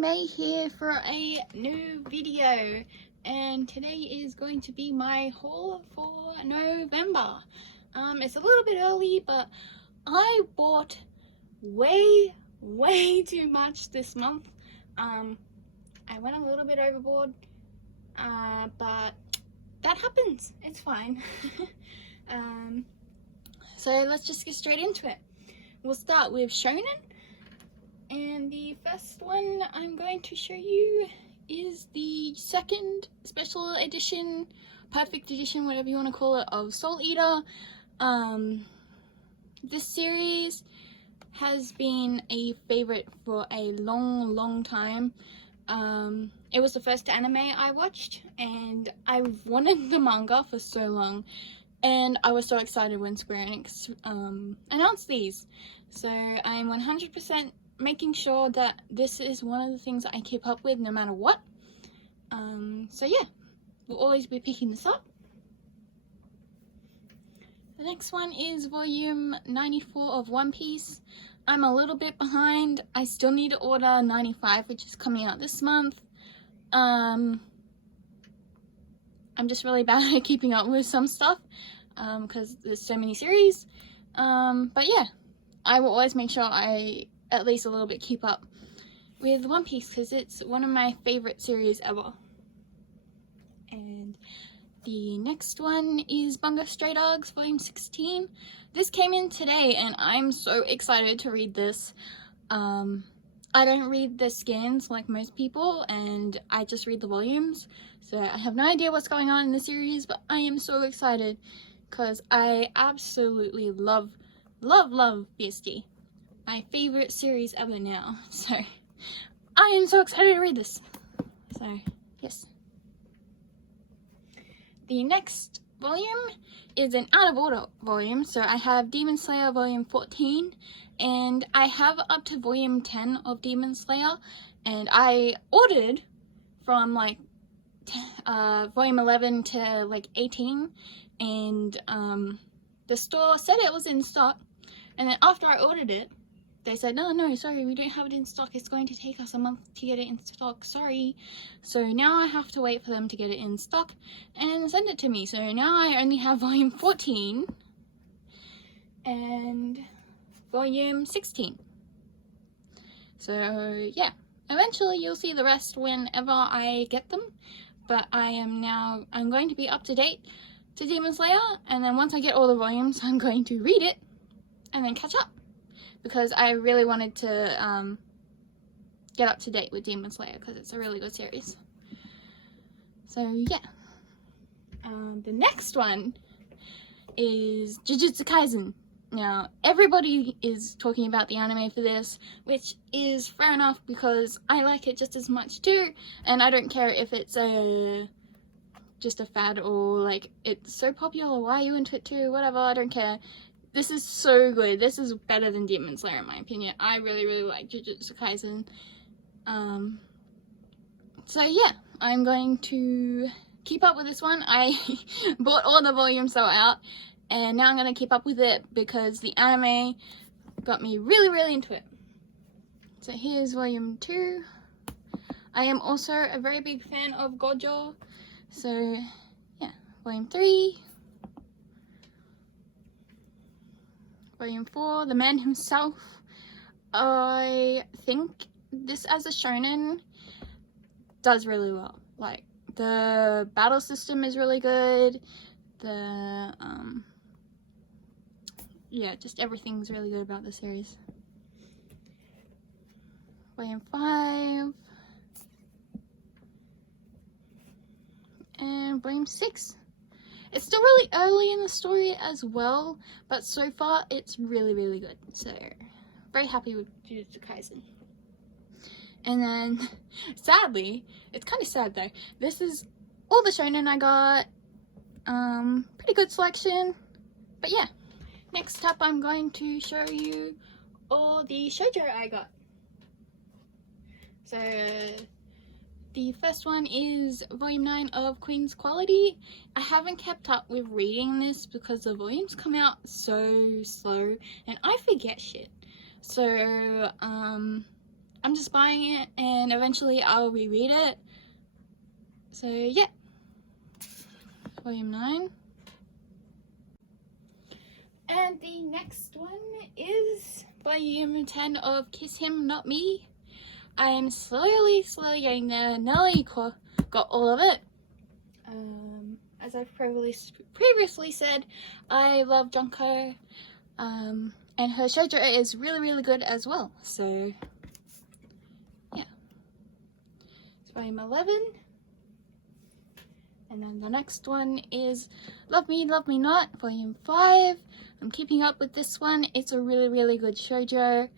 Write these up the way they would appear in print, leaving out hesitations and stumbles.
May here for a new video, and today is going to be my haul for November. It's a little bit early, but I bought way too much this month. I went a little bit overboard, but that happens, it's fine. So let's just get straight into it. We'll start with Shonen. And the first one I'm going to show you is the second special edition, perfect edition, whatever you want to call it, of Soul Eater. This series has been a favorite for a long time. It was the first anime I watched, and I've wanted the manga for so long, and I was so excited when Square Enix announced these. So I'm 100% making sure that this is one of the things that I keep up with no matter what. So yeah, we'll always be picking this up. The next one is volume 94 of One Piece. I'm a little bit behind. I still need to order 95, which is coming out this month. I'm just really bad at keeping up with some stuff because there's so many series. But yeah, I will always make sure I at least a little bit keep up with One Piece because it's one of my favorite series ever. And the next one is Manga Stray Dogs volume 16. This came in today and I'm so excited to read this. I don't read the scans like most people, and I just read the volumes, so I have no idea what's going on in the series, but I am so excited because I absolutely love BSD. My favorite series ever now, so I am so excited to read this. So yes. The next volume is an out of order volume, so I have Demon Slayer volume 14, and I have up to volume 10 of Demon Slayer, and I ordered from like volume 11 to like 18, and the store said it was in stock, and then after I ordered it, they said, no, sorry, we don't have it in stock. It's going to take us a month to get it in stock. Sorry. So now I have to wait for them to get it in stock and send it to me. So now I only have volume 14 and volume 16. So yeah, eventually you'll see the rest whenever I get them. But I'm going to be up to date to Demon Slayer. And then once I get all the volumes, I'm going to read it and then catch up, because I really wanted to get up to date with Demon Slayer because it's a really good series. So yeah. The next one is Jujutsu Kaisen. Now, everybody is talking about the anime for this, which is fair enough because I like it just as much too, and I don't care if it's just a fad or like it's so popular, why are you into it too, whatever, I don't care. This is so good. This is better than Demon Slayer in my opinion. I really like Jujutsu Kaisen. So yeah, I'm going to keep up with this one. I bought all the volumes that were out, and now I'm going to keep up with it because the anime got me really into it. So here's volume 2. I am also a very big fan of Gojo. So yeah, volume 3. Volume 4, The Man Himself. I think this as a shonen does really well. Like, the battle system is really good. The, yeah, just everything's really good about the series. Volume 5. And volume 6. It's still really early in the story as well, but so far it's really good. So, very happy with Jujutsu Kaisen. And then, sadly, it's kind of sad though, this is all the shonen I got. Pretty good selection. But yeah, next up I'm going to show you all the shoujo I got. So, the first one is volume 9 of Queen's Quality. I haven't kept up with reading this because the volumes come out so slow and I forget shit. So I'm just buying it and eventually I'll reread it. So yeah, volume 9. And the next one is volume 10 of Kiss Him Not Me. I am slowly getting there. Nelly got all of it. As I've previously said, I love Junko, and her shoujo is really good as well. So yeah, it's volume 11. And then the next one is Love Me Not, volume 5. I'm keeping up with this one. It's a really good shoujo.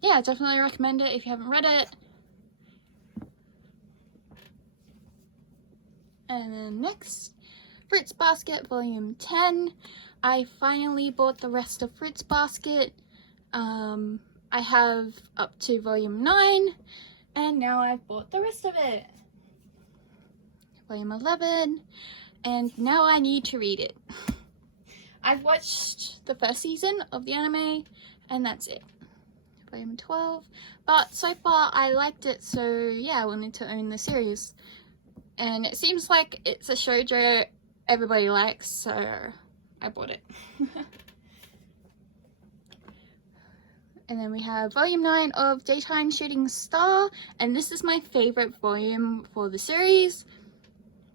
Yeah, definitely recommend it if you haven't read it. And then next, Fruits Basket, volume 10. I finally bought the rest of Fruits Basket. I have up to volume 9, and now I've bought the rest of it. Volume 11, and now I need to read it. I've watched the first season of the anime, and that's it. Volume 12, but so far I liked it, so yeah, I wanted to own the series. And it seems like it's a shoujo everybody likes, so I bought it. And then we have volume 9 of Daytime Shooting Star, and this is my favorite volume for the series.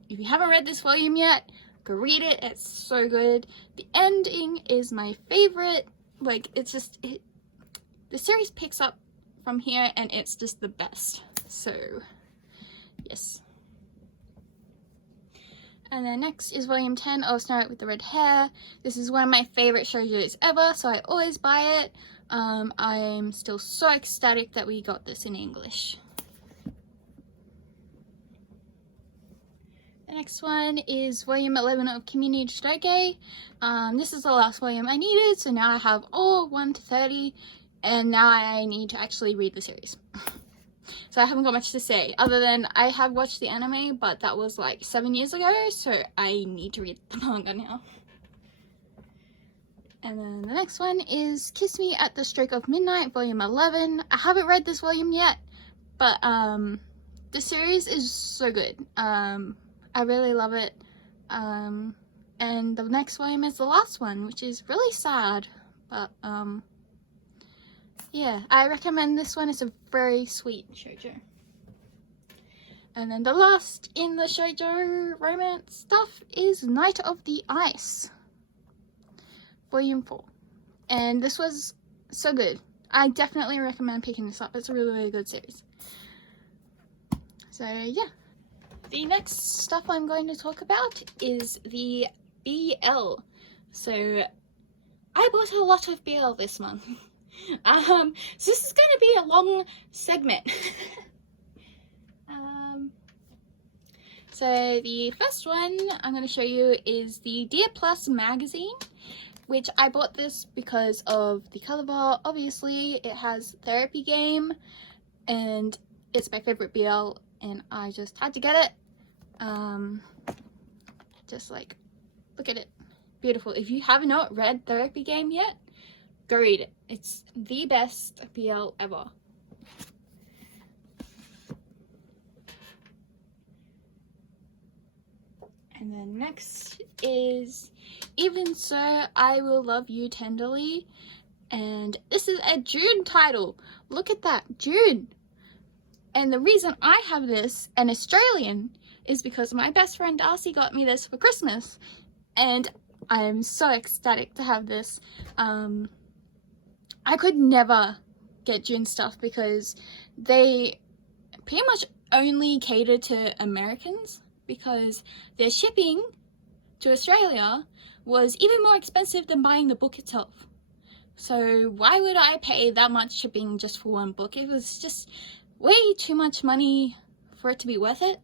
If you haven't read this volume yet, go read it. It's so good. The ending is my favorite. Like, it's just the series picks up from here and it's just the best. So yes. And then next is volume 10 of Snow White with the Red Hair. This is one of my favorite shoujos ever, so I always buy it. I'm still so ecstatic that we got this in English. The next one is volume 11 of Kimi ni Jitoge. This is the last volume I needed, so now I have all 1 to 30, and now I need to actually read the series. So I haven't got much to say, other than I have watched the anime, but that was like 7 years ago, so I need to read the manga now. And then the next one is Kiss Me at the Stroke of Midnight, volume 11. I haven't read this volume yet, but the series is so good. I really love it. And the next volume is the last one, which is really sad, but yeah, I recommend this one. It's a very sweet shoujo. And then the last in the shoujo romance stuff is Night of the Ice, volume 4. And this was so good. I definitely recommend picking this up. It's a really good series. So yeah. The next stuff I'm going to talk about is the BL. So I bought a lot of BL this month. So this is going to be a long segment. So the first one I'm going to show you is the Dear Plus magazine, which I bought this because of the cover bar. Obviously, it has Therapy Game, and it's my favorite BL, and I just had to get it. Just like, look at it. Beautiful. If you have not read Therapy Game yet, go read it. It's the best BL ever. And then next is Even So, I Will Love You Tenderly. And this is a June title. Look at that, June. And the reason I have this, an Australian, is because my best friend Darcy got me this for Christmas. And I'm so ecstatic to have this. I could never get June stuff because they pretty much only cater to Americans, because their shipping to Australia was even more expensive than buying the book itself. So why would I pay that much shipping just for one book? It was just way too much money for it to be worth it.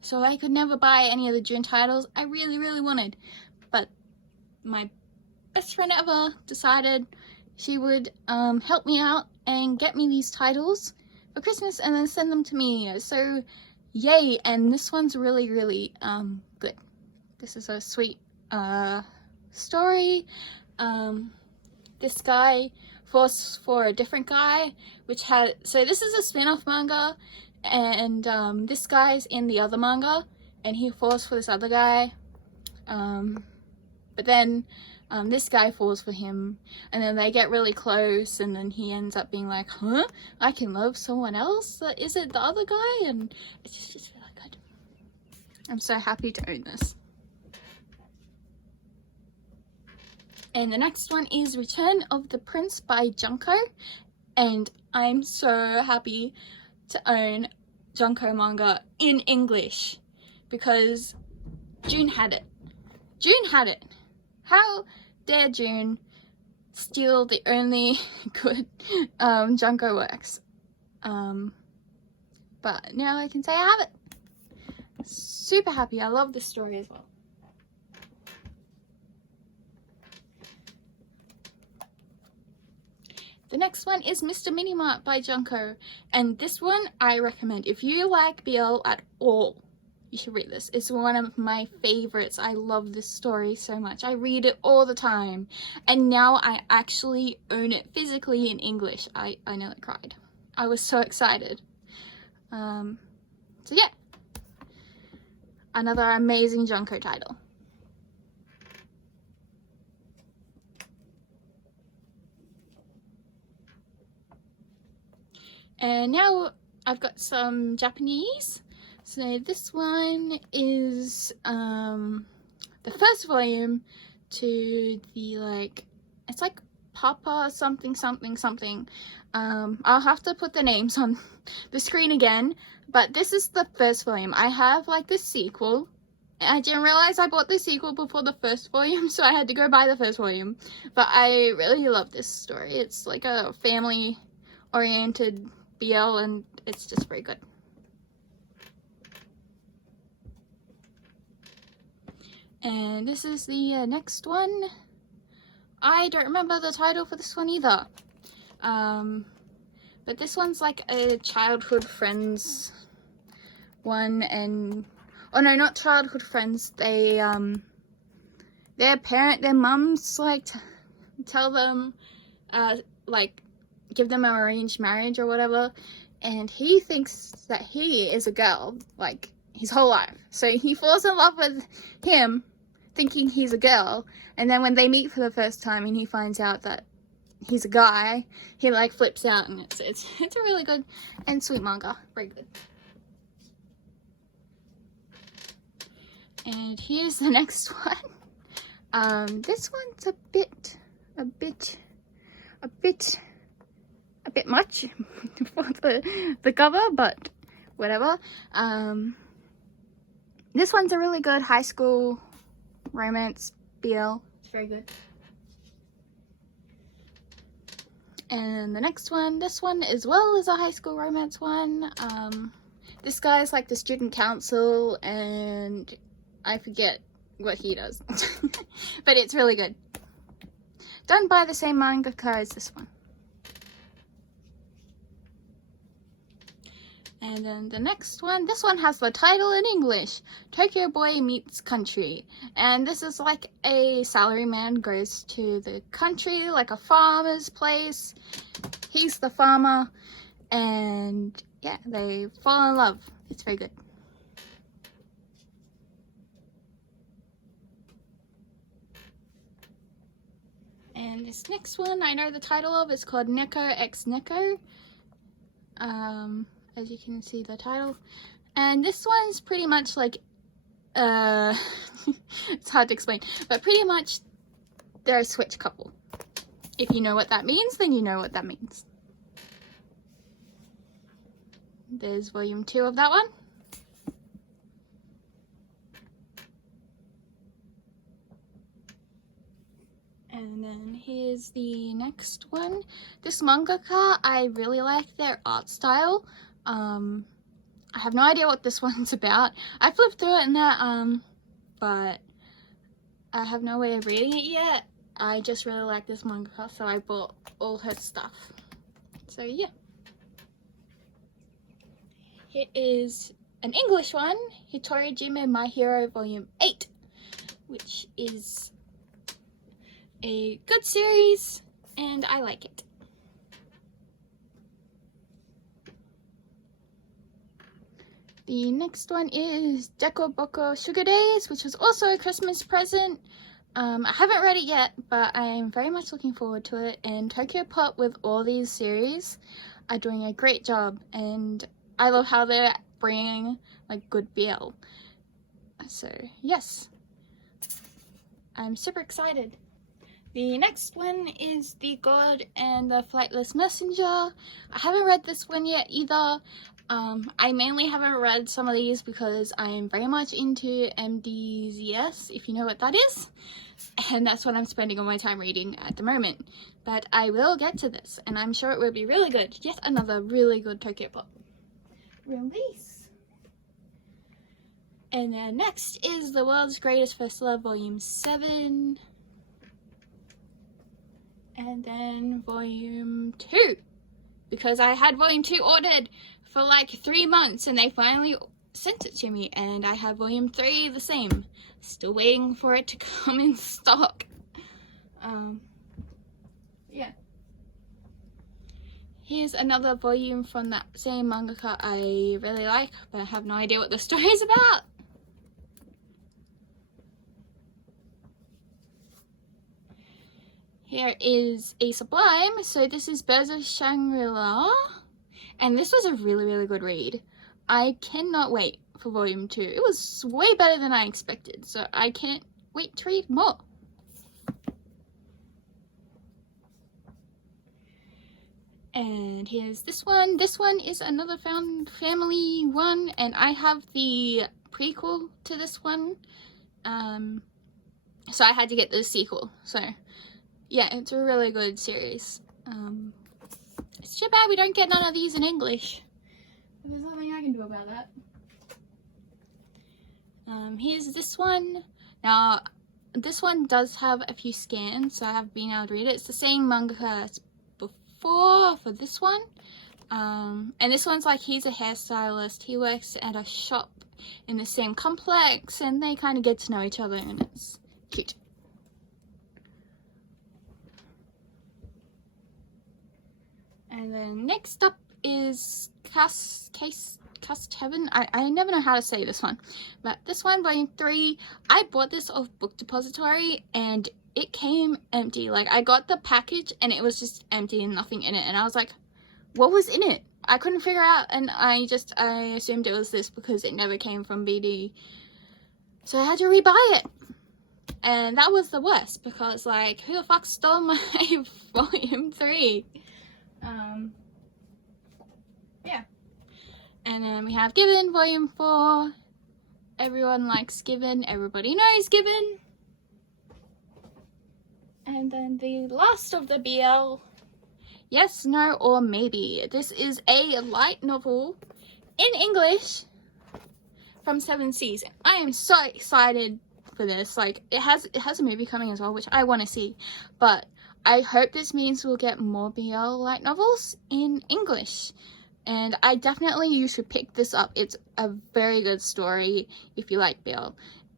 So I could never buy any of the June titles I really wanted. But my best friend ever decided she would help me out and get me these titles for Christmas and then send them to me. So yay, and this one's really good. This is a sweet story. This guy falls for a different guy, which had, so this is a spin-off manga, and this guy's in the other manga, and he falls for this other guy, but then this guy falls for him, and then they get really close, and then he ends up being like, huh? I can love someone else that isn't the other guy, and it's just really good. I'm so happy to own this. And the next one is Return of the Prince by Junko, and I'm so happy to own Junko manga in English because June had it. June had it. How dare June steal the only good Junko works? But now I can say I have it. Super happy. I love this story as well. The next one is Mr. Minimart by Junko, and this one I recommend. If you like BL at all, you should read this. It's one of my favorites. I love this story so much. I read it all the time, and now I actually own it physically in English. I nearly cried. I was so excited. So yeah, another amazing Junko title. And now I've got some Japanese. So this one is the first volume to the, like, it's like Papa something something something. I'll have to put the names on the screen again, but this is the first volume. I have like the sequel. I didn't realize I bought the sequel before the first volume, so I had to go buy the first volume. But I really love this story. It's like a family oriented BL, and it's just very good. And this is the next one. I don't remember the title for this one either. But this one's like a childhood friends one, and oh no, not childhood friends. They their mums like tell them like give them an arranged marriage or whatever, and he thinks that he is a girl like his whole life, so he falls in love with him thinking he's a girl, and then when they meet for the first time and he finds out that he's a guy, he like flips out, and it's a really good and sweet manga. Very good. And here's the next one. This one's a bit much for the cover, but whatever. This one's a really good high school romance BL. It's very good. And the next one, this one as well is a high school romance one. This guy's like the student council, and I forget what he does. But it's really good. Done by the same mangaka as this one. And then the next one, this one has the title in English, Tokyo Boy Meets Country. And this is like a salaryman goes to the country, like a farmer's place. He's the farmer, and yeah, they fall in love. It's very good. And this next one, I know the title of, is called Neko X Neko. As you can see the title. And this one's pretty much like, it's hard to explain, but pretty much they're a switch couple. If you know what that means, then you know what that means. There's volume 2 of that one. And then here's the next one. This mangaka, I really like their art style. I have no idea what this one's about. I flipped through it and that, but I have no way of reading it yet. I just really like this mangaka, so I bought all her stuff. So yeah. Here is an English one, Hitori Jime My Hero Volume 8, which is a good series, and I like it. The next one is Deko Boko Sugar Days, which was also a Christmas present. I haven't read it yet, but I am very much looking forward to it. And Tokyo Pop with all these series are doing a great job, and I love how they're bringing like good BL. So yes, I'm super excited. The next one is The God and the Flightless Messenger. I haven't read this one yet either. I mainly haven't read some of these because I am very much into MDZS, if you know what that is. And that's what I'm spending all my time reading at the moment. But I will get to this, and I'm sure it will be really good. Yet another really good Tokyo Pop release. And then next is The World's Greatest First Love Volume 7. And then Volume 2. Because I had Volume 2 ordered for like 3 months, and they finally sent it to me. And I have Volume 3 the same. Still waiting for it to come in stock. Yeah. Here's another volume from that same mangaka I really like, but I have no idea what the story is about. Here is a Sublime. So this is Birds of Shangri-La. And this was a really good read. I cannot wait for Volume 2. It was way better than I expected, so I can't wait to read more. And here's this one. This one is another found family one, and I have the prequel to this one. So I had to get the sequel. So yeah, it's a really good series. It's too bad we don't get none of these in English. There's nothing I can do about that. Here's this one. Now, this one does have a few scans, so I have been able to read it. It's the same mangaka as before for this one. And this one's like, he's a hairstylist. He works at a shop in the same complex, and they kind of get to know each other, and it's cute. And then next up is Cast Heaven. I never know how to say this one, but this one, Volume 3, I bought this off Book Depository, and it came empty. Like, I got the package and it was just empty and nothing in it, and I was like, what was in it? I couldn't figure out, and I assumed it was this because it never came from BD, so I had to rebuy it. And that was the worst, because like, who the fuck stole my Volume 3? Yeah. And then we have Given, Volume 4. Everyone likes Given. Everybody knows Given. And then the last of the BL. Yes, No, or Maybe. This is a light novel in English from 7 Seas. I am so excited for this. Like, it has a movie coming as well, which I want to see. But I hope this means we'll get more BL light novels in English. And you should pick this up. It's a very good story if you like BL.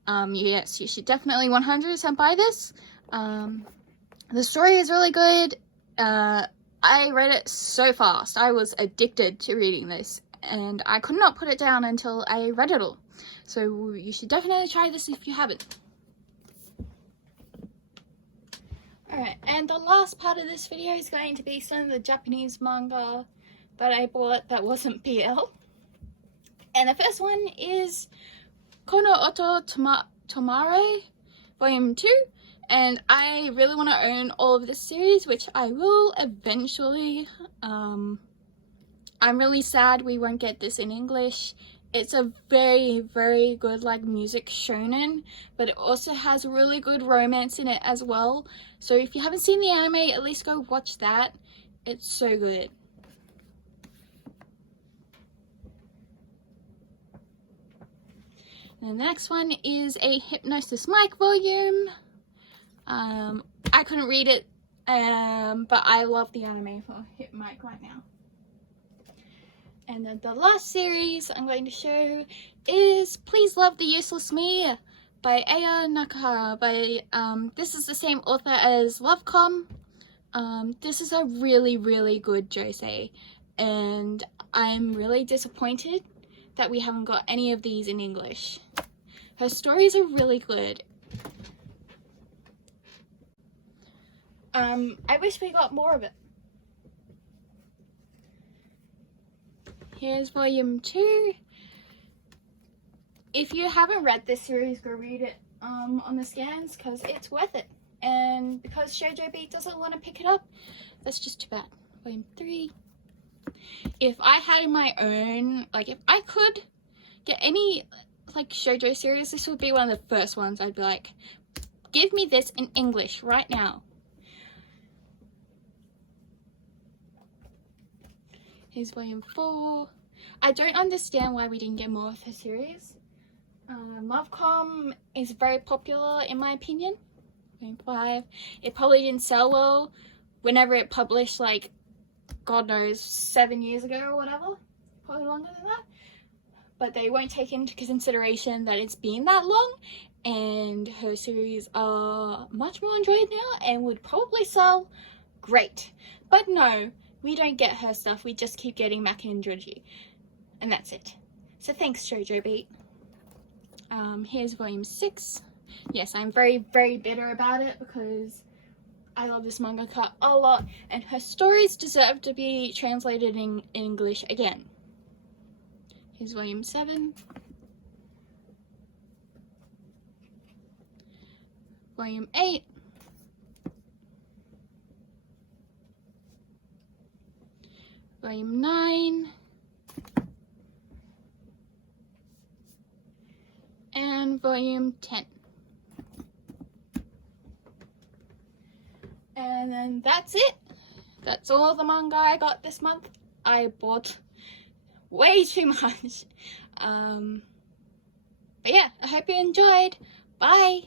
Yes, you should definitely 100% buy this. The story is really good. I read it so fast. I was addicted to reading this, and I could not put it down until I read it all. So you should definitely try this if you haven't. Alright, and the last part of this video is going to be some of the Japanese manga that I bought that wasn't BL. And the first one is Kono Oto Tomare, Volume 2. And I really want to own all of this series, which I will eventually. I'm really sad we won't get this in English. It's a very good like music shonen, but it also has really good romance in it as well. So if you haven't seen the anime, at least go watch that. It's so good. And the next one is a Hypnosis Mic volume. I couldn't read it, but I love the anime for Hip Mic right now. And then the last series I'm going to show is Please Love the Useless Me by Aya Nakahara. This is the same author as Lovecom. This is a really good josei, and I'm really disappointed that we haven't got any of these in English. Her stories are really good. I wish we got more of it. Here's volume 2. If you haven't read this series, go read it on the scans, because it's worth it. And because Shoujo Beat doesn't want to pick it up, that's just too bad. Volume 3. If I had my own, like if I could get any like Shoujo series, this would be one of the first ones. I'd be like, give me this in English right now. Here's volume 4. I don't understand why we didn't get more of her series. Lovecom is very popular in my opinion. Volume 5. It probably didn't sell well whenever it published, like, God knows, 7 years ago or whatever. Probably longer than that. But they won't take into consideration that it's been that long, and her series are much more enjoyed now and would probably sell great. But no, we don't get her stuff, we just keep getting Maki and Joji. And that's it. So thanks, Shoujo Beat. Here's volume 6. Yes, I'm very, very bitter about it because I love this mangaka a lot, and her stories deserve to be translated in English again. Here's volume 7. Volume 8. Volume 9. And volume 10. And then that's it. That's all the manga I got this month. I bought way too much. But yeah, I hope you enjoyed. Bye!